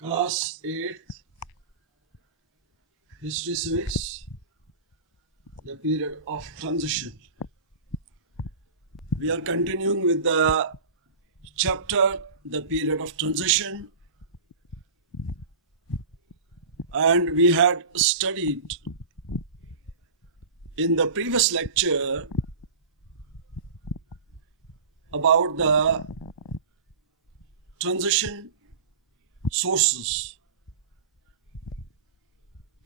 Class 8th History Civics, the period of transition. We are continuing with the chapter, the period of transition, and we had studied in the previous lecture about the transition sources.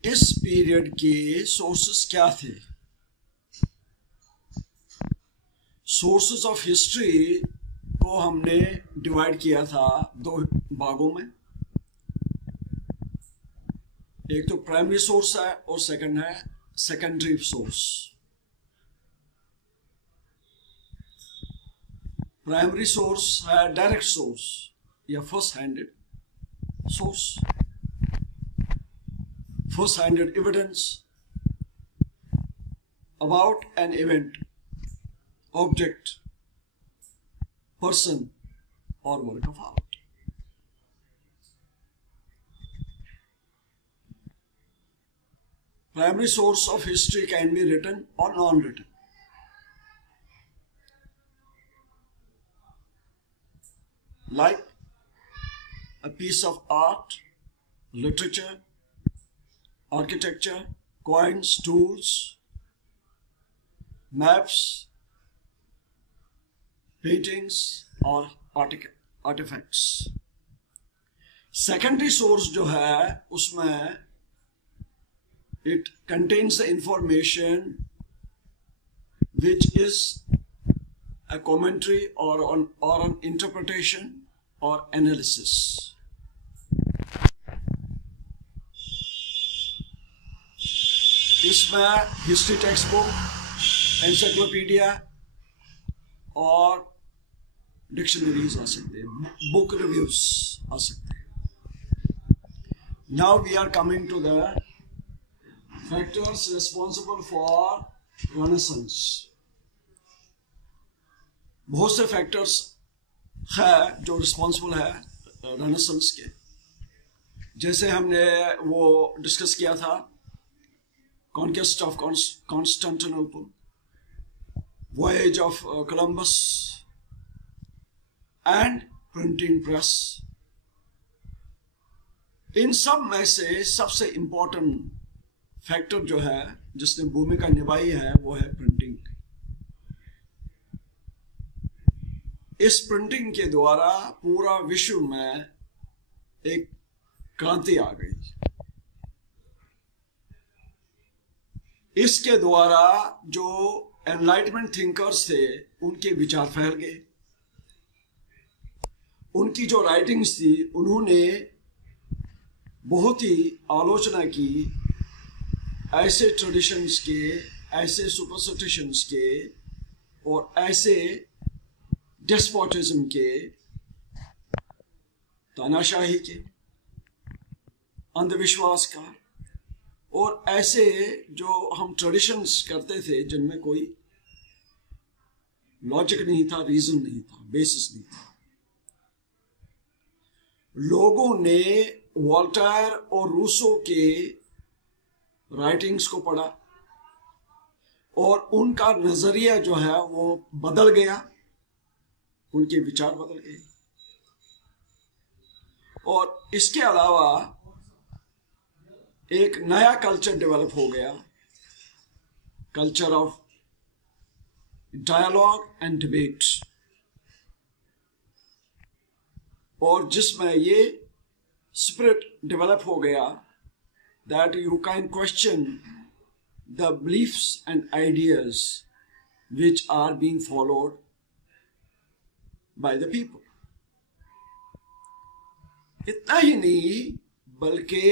इस period के sources क्या थे? Sources of history को हमने divide किया था दो भागों में। एक तो प्राइमरी सोर्स है और सेकंड है सेकेंडरी सोर्स। प्राइमरी सोर्स है डायरेक्ट सोर्स या first handed source, first-handed evidence about an event, object, person, or work of art. Primary source of history can be written or non-written. Like a piece of art, literature, architecture, coins, tools, maps, paintings, or artifacts. Secondary source जो है उसमें it contains the information which is a commentary or an interpretation or analysis. इसमें history text book, encyclopedia और dictionaries आ सकते हैं, book reviews आ सकते हैं। Now we are coming to the factors responsible for renaissance. बहुत से फैक्टर्स है जो रिस्पॉन्सिबल है रेनेसांस के। जैसे हमने वो डिस्कस किया था, conquest of Constantinople, voyage of Columbus, and printing press. इन सब में से सबसे इम्पोर्टेंट फैक्टर जो है जिसने भूमिका निभाई है वो है प्रिंटिंग। इस प्रिंटिंग के द्वारा पूरा विश्व में एक क्रांति आ गई। इसके द्वारा जो एनलाइटमेंट थिंकर्स थे उनके विचार फैल गए। उनकी जो राइटिंग्स थी उन्होंने बहुत ही आलोचना की ऐसे ट्रेडिशंस के, ऐसे सुपरस्टिशंस के और ऐसे डेस्पोटिज्म के, तानाशाही के, अंधविश्वास का, और ऐसे जो हम ट्रेडिशंस करते थे जिनमें कोई लॉजिक नहीं था, रीजन नहीं था, बेसिस नहीं था। लोगों ने वॉल्टेयर और रूसो के राइटिंग्स को पढ़ा और उनका नजरिया जो है वो बदल गया, उनके विचार बदल गए। और इसके अलावा एक नया कल्चर डेवलप हो गया, culture of dialogue and debate, और जिसमें ये स्पिरिट डेवलप हो गया that you can question the beliefs and ideas which are being followed by the people. इतना ही नहीं बल्कि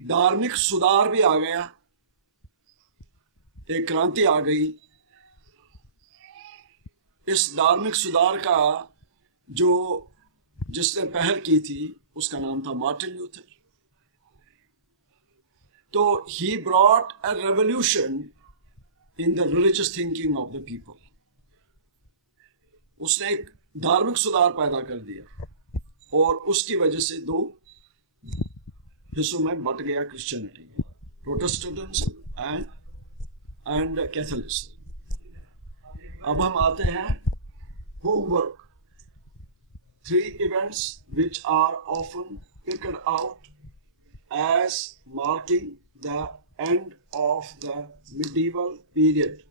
धार्मिक सुधार भी आ गया, एक क्रांति आ गई। इस धार्मिक सुधार का जिसने पहल की थी उसका नाम था मार्टिन लूथर। तो he brought a revolution in the religious thinking of the people. उसने एक धार्मिक सुधार पैदा कर दिया। और उसकी वजह से दो हिस्सों में बट गया क्रिश्चियनिटी, प्रोटेस्टेंटिज्म एंड कैथोलिसिज्म। अब हम आते हैं homework. 3 events which are often picked out as marking the end of the medieval period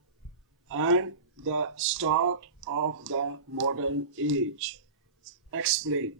and the start of the modern age. Explain.